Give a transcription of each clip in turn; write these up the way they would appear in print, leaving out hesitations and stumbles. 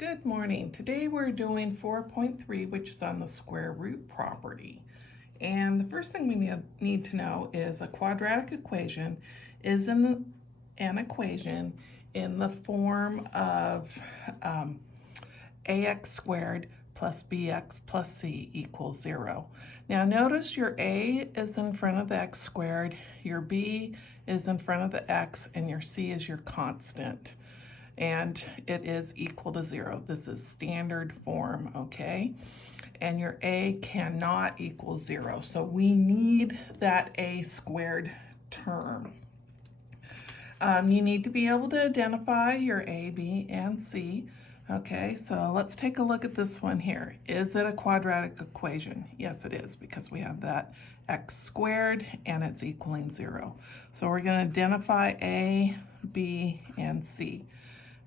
Good morning. Today we're doing 4.3, which is on the square root property. And the first thing we need to know is a quadratic equation is an equation in the form of ax squared plus bx plus c equals 0. Now notice your a is in front of the x squared, your b is in front of the x, and your c is your constant. And it is equal to 0. This is standard form, okay? And your a cannot equal 0. So we need that a squared term. You need to be able to identify your a, b, and c. Okay, so let's take a look at this one here. Is it a quadratic equation? Yes, it is, because we have that x squared and it's equaling 0. So we're going to identify a, b, and c.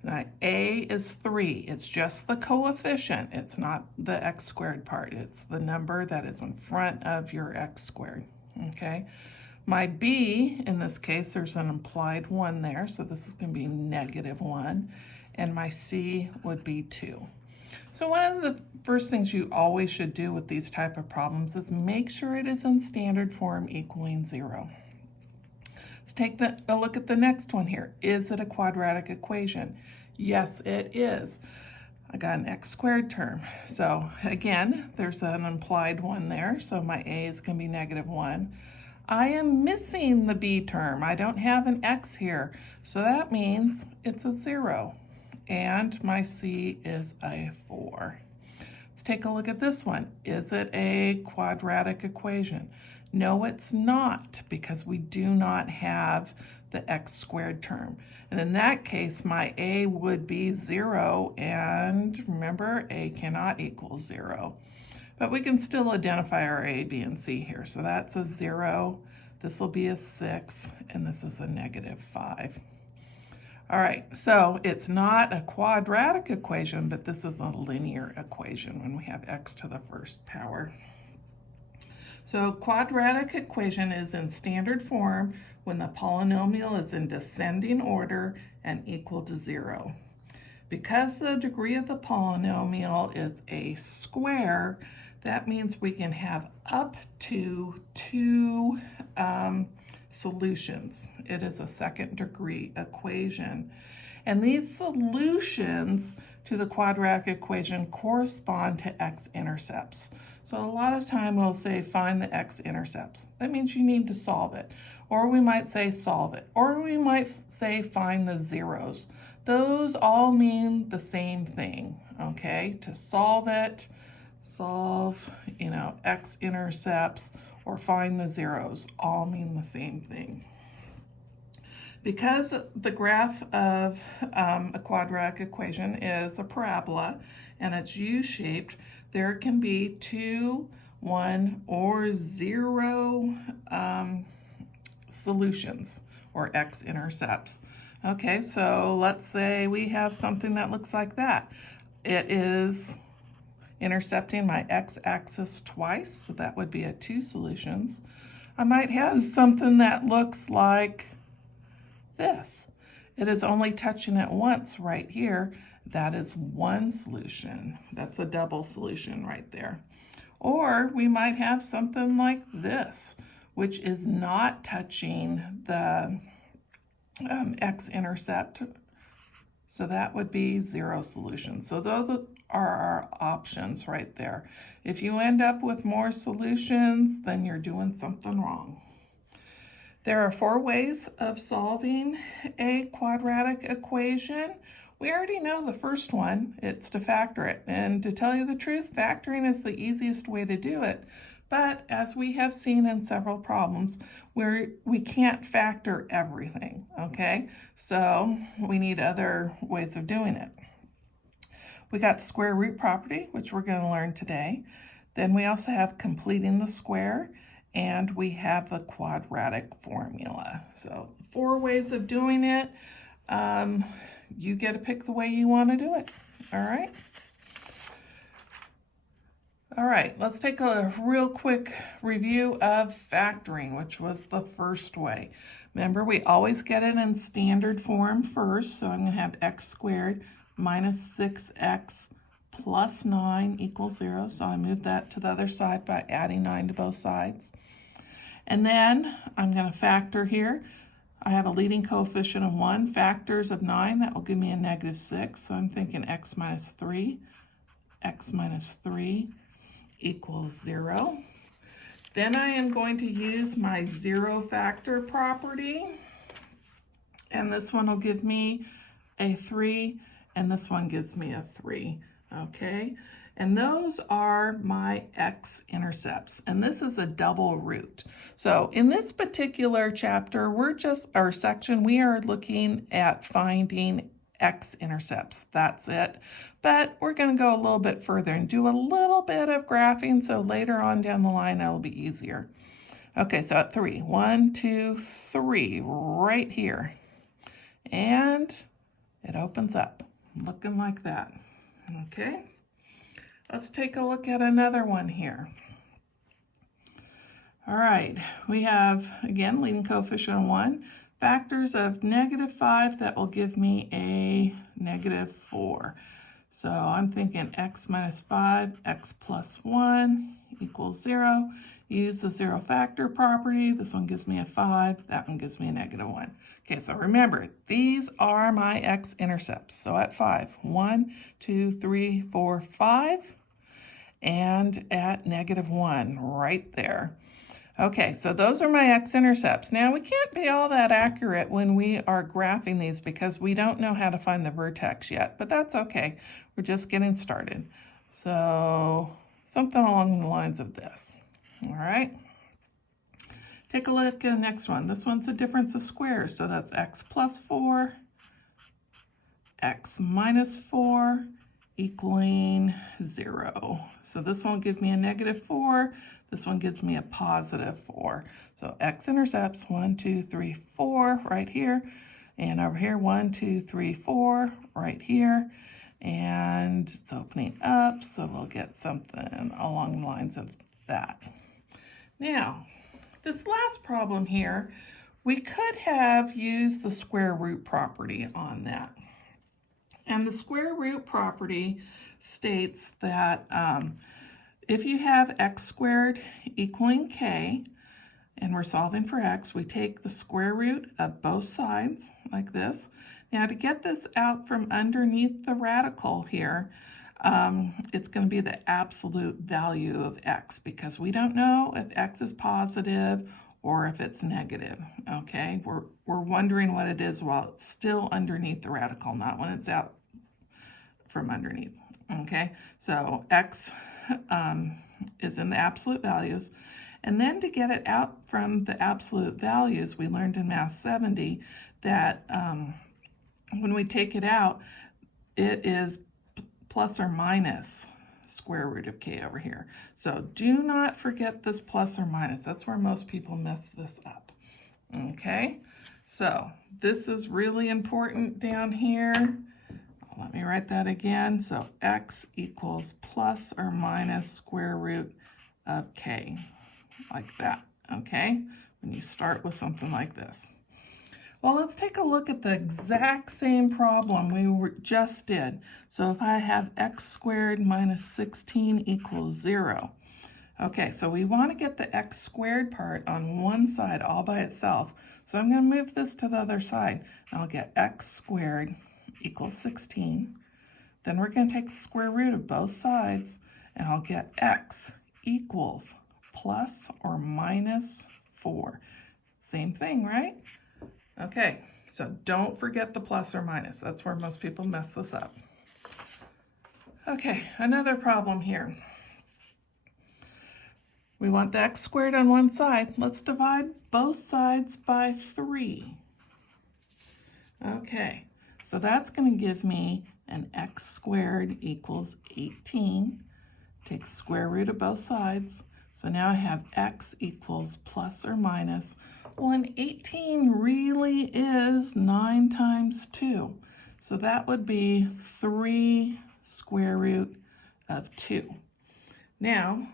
Now, a is 3. It's just the coefficient. It's not the x squared part. It's the number that is in front of your x squared, okay? My b, in this case, there's an implied 1 there, so this is going to be -1, and my c would be 2. So one of the first things you always should do with these type of problems is make sure it is in standard form equaling 0. Let's take a look at the next one here. Is it a quadratic equation? Yes, it is. I got an x squared term. So again, there's an implied 1 there, so my a is going to be -1. I am missing the b term. I don't have an x here, so that means it's a 0. And my c is a 4. Let's take a look at this one. Is it a quadratic equation? No, it's not, because we do not have the x squared term. And in that case, my a would be 0, and remember, a cannot equal 0. But we can still identify our a, b, and c here. So that's a 0, this will be a 6, and this is a -5. All right, so it's not a quadratic equation, but this is a linear equation when we have x to the first power. So quadratic equation is in standard form when the polynomial is in descending order and equal to 0. Because the degree of the polynomial is a square, that means we can have up to 2 solutions. It is a second degree equation. And these solutions to the quadratic equation correspond to x-intercepts. So a lot of time we'll say find the x-intercepts. That means you need to solve it. Or we might say solve it. Or we might say find the zeros. Those all mean the same thing, okay? To solve it, solve, x-intercepts, or find the zeros, all mean the same thing. Because the graph of a quadratic equation is a parabola and it's U-shaped, there can be 2, 1, or 0 solutions or x-intercepts. Okay, so let's say we have something that looks like that. It is intercepting my x-axis twice, so that would be a 2 solutions. I might have something that looks like this. It is only touching it once right here. That is 1 solution. That's a double solution right there. Or we might have something like this, which is not touching the x-intercept. So that would be 0 solutions. So those are our options right there. If you end up with more solutions, then you're doing something wrong. There are 4 ways of solving a quadratic equation. We already know the first one, it's to factor it. And to tell you the truth, factoring is the easiest way to do it. But as we have seen in several problems, we can't factor everything, okay? So we need other ways of doing it. We got the square root property, which we're going to learn today. Then we also have completing the square, and we have the quadratic formula. So 4 ways of doing it. You get to pick the way you want to do it, all right? All right, let's take a real quick review of factoring, which was the first way. Remember, we always get it in standard form first, so I'm going to have x squared minus 6x plus 9 equals 0. So I move that to the other side by adding 9 to both sides. And then I'm going to factor here. I have a leading coefficient of 1. Factors of 9, that will give me a negative 6. So I'm thinking x minus 3. X minus 3 equals 0. Then I am going to use my zero factor property. And this one will give me a 3, and this one gives me a 3. Okay? And those are my x-intercepts. And this is a double root. So in this particular chapter, section, we are looking at finding x-intercepts. That's it. But we're going to go a little bit further and do a little bit of graphing, so later on down the line it'll be easier. Okay, so at 3, 1, 2, 3, right here. And it opens up, looking like that. Okay, let's take a look at another one here. All right, we have, again, leading coefficient of 1. Factors of negative 5, that will give me a negative 4. So I'm thinking x minus 5, x plus 1 equals 0. Use the zero factor property. This one gives me a 5. That one gives me a negative 1. Okay, so remember, these are my x-intercepts. So at 5, 1, 2, 3, 4, 5. And at negative 1, right there. Okay, so those are my x-intercepts. Now, we can't be all that accurate when we are graphing these because we don't know how to find the vertex yet, but that's okay. We're just getting started. So, something along the lines of this. All right. Take a look at the next one. This one's the difference of squares. So that's x plus 4, x minus 4 equaling 0. So this one will give me a negative 4. This one gives me a positive 4. So x-intercepts 1, 2, 3, 4 right here. And over here 1, 2, 3, 4 right here. And it's opening up, so we'll get something along the lines of that. Now, this last problem here, we could have used the square root property on that. And the square root property states that if you have x squared equaling k, and we're solving for x, we take the square root of both sides, like this. Now, to get this out from underneath the radical here, it's going to be the absolute value of x, because we don't know if x is positive or if it's negative, okay? We're wondering what it is while it's still underneath the radical, not when it's out from underneath, okay? So x is in the absolute values. And then to get it out from the absolute values, we learned in Math 70 that when we take it out, it is plus or minus square root of k over here. So do not forget this plus or minus. That's where most people mess this up. Okay, so this is really important down here. Let me write that again. So x equals plus or minus square root of k, like that, okay? When you start with something like this. Well, let's take a look at the exact same problem we just did. So if I have x squared minus 16 equals 0. Okay, so we want to get the x squared part on one side all by itself. So I'm going to move this to the other side. And I'll get x squared equals 16. Then we're going to take the square root of both sides, and I'll get x equals plus or minus 4. Same thing, right? Okay, so don't forget the plus or minus. That's where most people mess this up. Okay, another problem here. We want the x squared on one side. Let's divide both sides by 3. Okay, so that's going to give me an x squared equals 18. Take the square root of both sides. So now I have x equals plus or minus. Well, an 18 really is 9 times 2. So that would be 3 square root of 2. Now,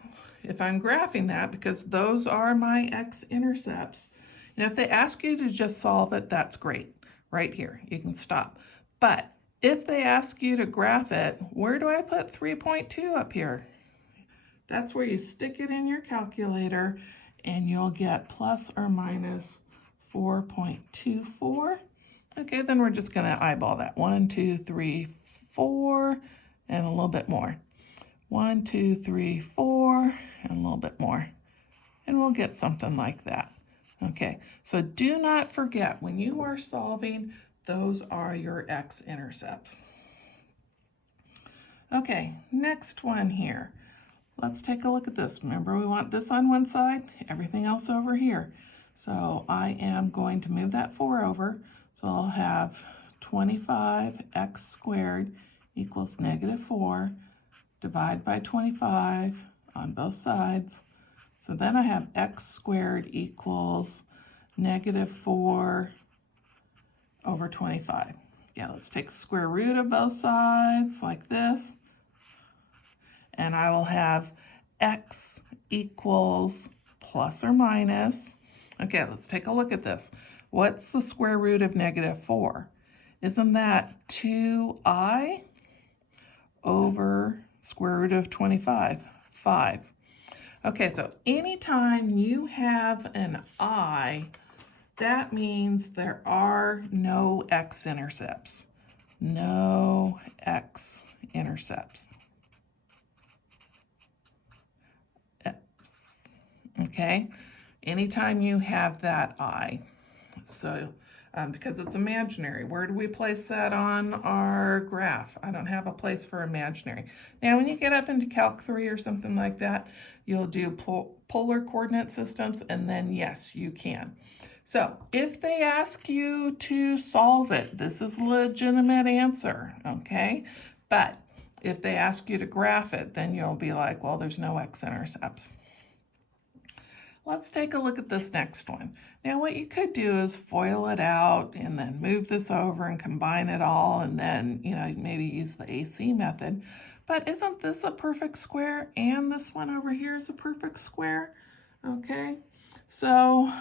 if I'm graphing that, because those are my x-intercepts, and if they ask you to just solve it, that's great. Right here, you can stop. But if they ask you to graph it, where do I put 3.2 up here? That's where you stick it in your calculator and you'll get plus or minus 4.24. Okay, then we're just gonna eyeball that. 1, 2, 3, 4, and a little bit more. 1, 2, 3, 4, and a little bit more. And we'll get something like that. Okay, so do not forget, when you are solving, those are your x-intercepts. Okay, next one here. Let's take a look at this. Remember, we want this on one side, everything else over here. So I am going to move that 4 over. So I'll have 25x squared equals -4. Divide by 25 on both sides. So then I have x squared equals -4 over 25. Yeah, let's take the square root of both sides like this. And I will have x equals plus or minus. Okay, let's take a look at this. What's the square root of -4? Isn't that 2i over square root of 25? 5. Okay, so anytime you have an I, that means there are no x-intercepts. No x-intercepts. Okay, anytime you have that I. So, because it's imaginary, where do we place that on our graph? I don't have a place for imaginary. Now, when you get up into Calc 3 or something like that, you'll do polar coordinate systems, and then yes, you can. So, if they ask you to solve it, this is a legitimate answer, okay? But if they ask you to graph it, then you'll be like, well, there's no x-intercepts. Let's take a look at this next one. Now what you could do is FOIL it out and then move this over and combine it all and then, maybe use the AC method. But isn't this a perfect square? And this one over here is a perfect square. Okay, so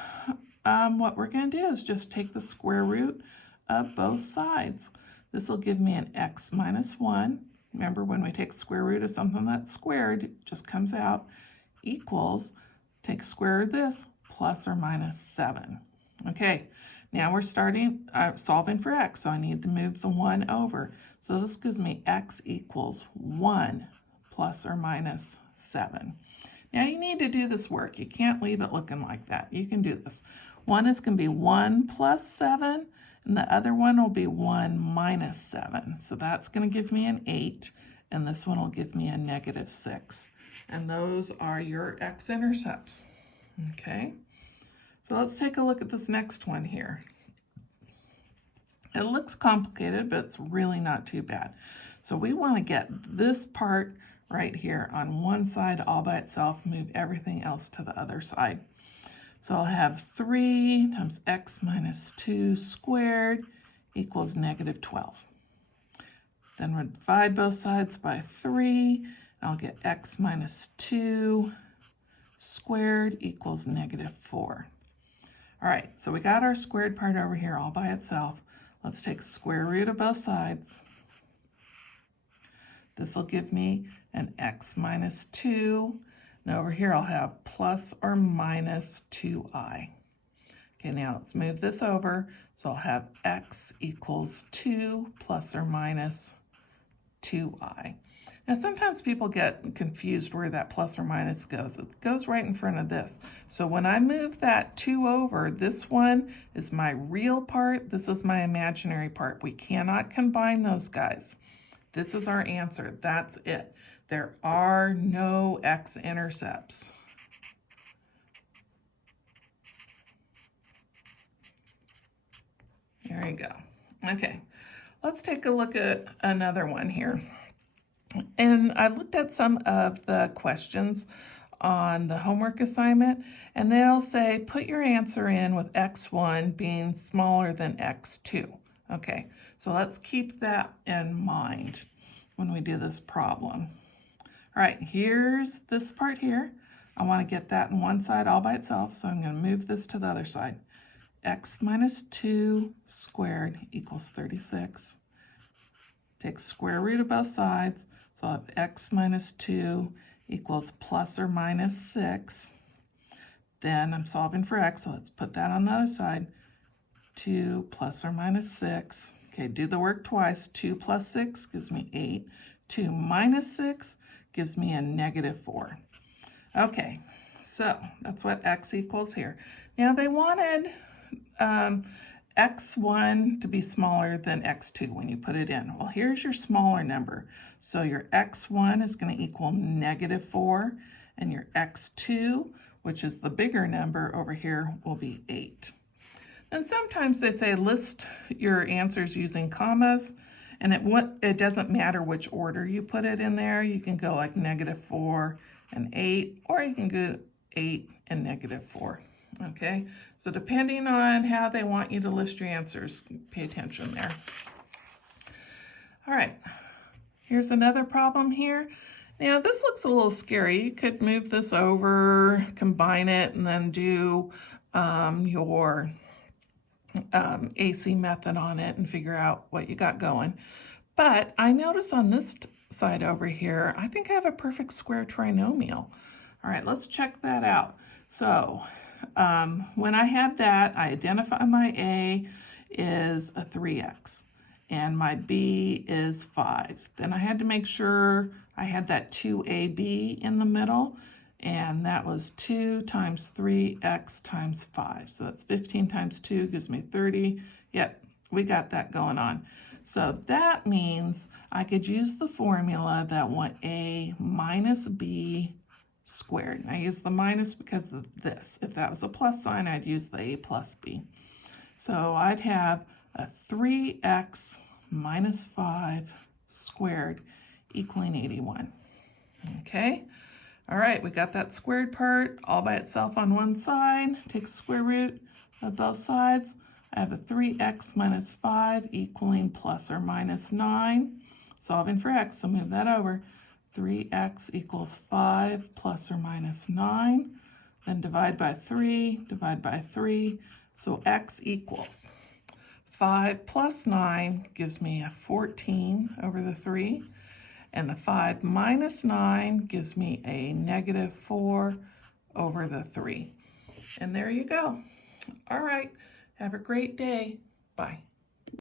what we're going to do is just take the square root of both sides. This will give me an x minus 1. Remember, when we take square root of something that's squared, it just comes out, equals, take square root of this, plus or minus 7. Okay, now we're starting solving for x, so I need to move the 1 over. So this gives me x equals 1 plus or minus 7. Now you need to do this work. You can't leave it looking like that. You can do this. One is going to be 1 plus 7, and the other one will be 1 minus 7. So that's going to give me an 8, and this one will give me a -6. And those are your x-intercepts. Okay, so let's take a look at this next one here. It looks complicated, but it's really not too bad. So we want to get this part right here on one side all by itself, move everything else to the other side. So I'll have 3 times x minus 2 squared equals -12. Then we'll divide both sides by 3. I'll get x minus 2 squared equals -4. All right, so we got our squared part over here all by itself. Let's take square root of both sides. This will give me an x minus 2. And over here I'll have plus or minus 2i. Okay, now let's move this over. So I'll have x equals 2 plus or minus 2i. Now sometimes people get confused where that plus or minus goes. It goes right in front of this. So when I move that 2 over, this one is my real part, this is my imaginary part. We cannot combine those guys. This is our answer, that's it. There are no x-intercepts. There you go. Okay, let's take a look at another one here. And I looked at some of the questions on the homework assignment, and they'll say, put your answer in with x1 being smaller than x2. Okay, so let's keep that in mind when we do this problem. All right, here's this part here. I want to get that on one side all by itself, so I'm going to move this to the other side. X minus 2 squared equals 36. take square root of both sides. So I'll have x minus 2 equals plus or minus 6. Then I'm solving for x, so let's put that on the other side. 2 plus or minus 6. Okay, do the work twice. 2 plus 6 gives me 8. 2 minus 6 gives me a negative 4. Okay, so that's what x equals here. Now they wanted x1 to be smaller than x2 when you put it in. Well, here's your smaller number. So your x1 is going to equal negative 4, and your x2, which is the bigger number over here, will be 8. And sometimes they say list your answers using commas, and it doesn't matter which order you put it in there. You can go like negative 4 and 8, or you can go 8 and negative 4. Okay, so depending on how they want you to list your answers, pay attention there. All right, here's another problem here. Now this looks a little scary. You could move this over, combine it, and then do your AC method on it and figure out what you got going. But I notice on this side over here, I think I have a perfect square trinomial. All right, let's check that out. So when I had that, I identify my A is a 3x and my B is 5. Then I had to make sure I had that 2AB in the middle, and that was 2 times 3x times 5. So that's 15 times 2 gives me 30. Yep, we got that going on. So that means I could use the formula that want A minus B squared. And I use the minus because of this. If that was a plus sign, I'd use the A plus B. So I'd have a 3x minus 5 squared equaling 81. Okay. All right, we got that squared part all by itself on one side. Take square root of both sides. I have a 3x minus 5 equaling plus or minus 9. Solving for x, so move that over. 3x equals 5 plus or minus 9. Then divide by 3, divide by 3. So x equals 5 plus 9 gives me a 14 over the 3. And the 5 minus 9 gives me a negative 4 over the 3. And there you go. All right. Have a great day. Bye.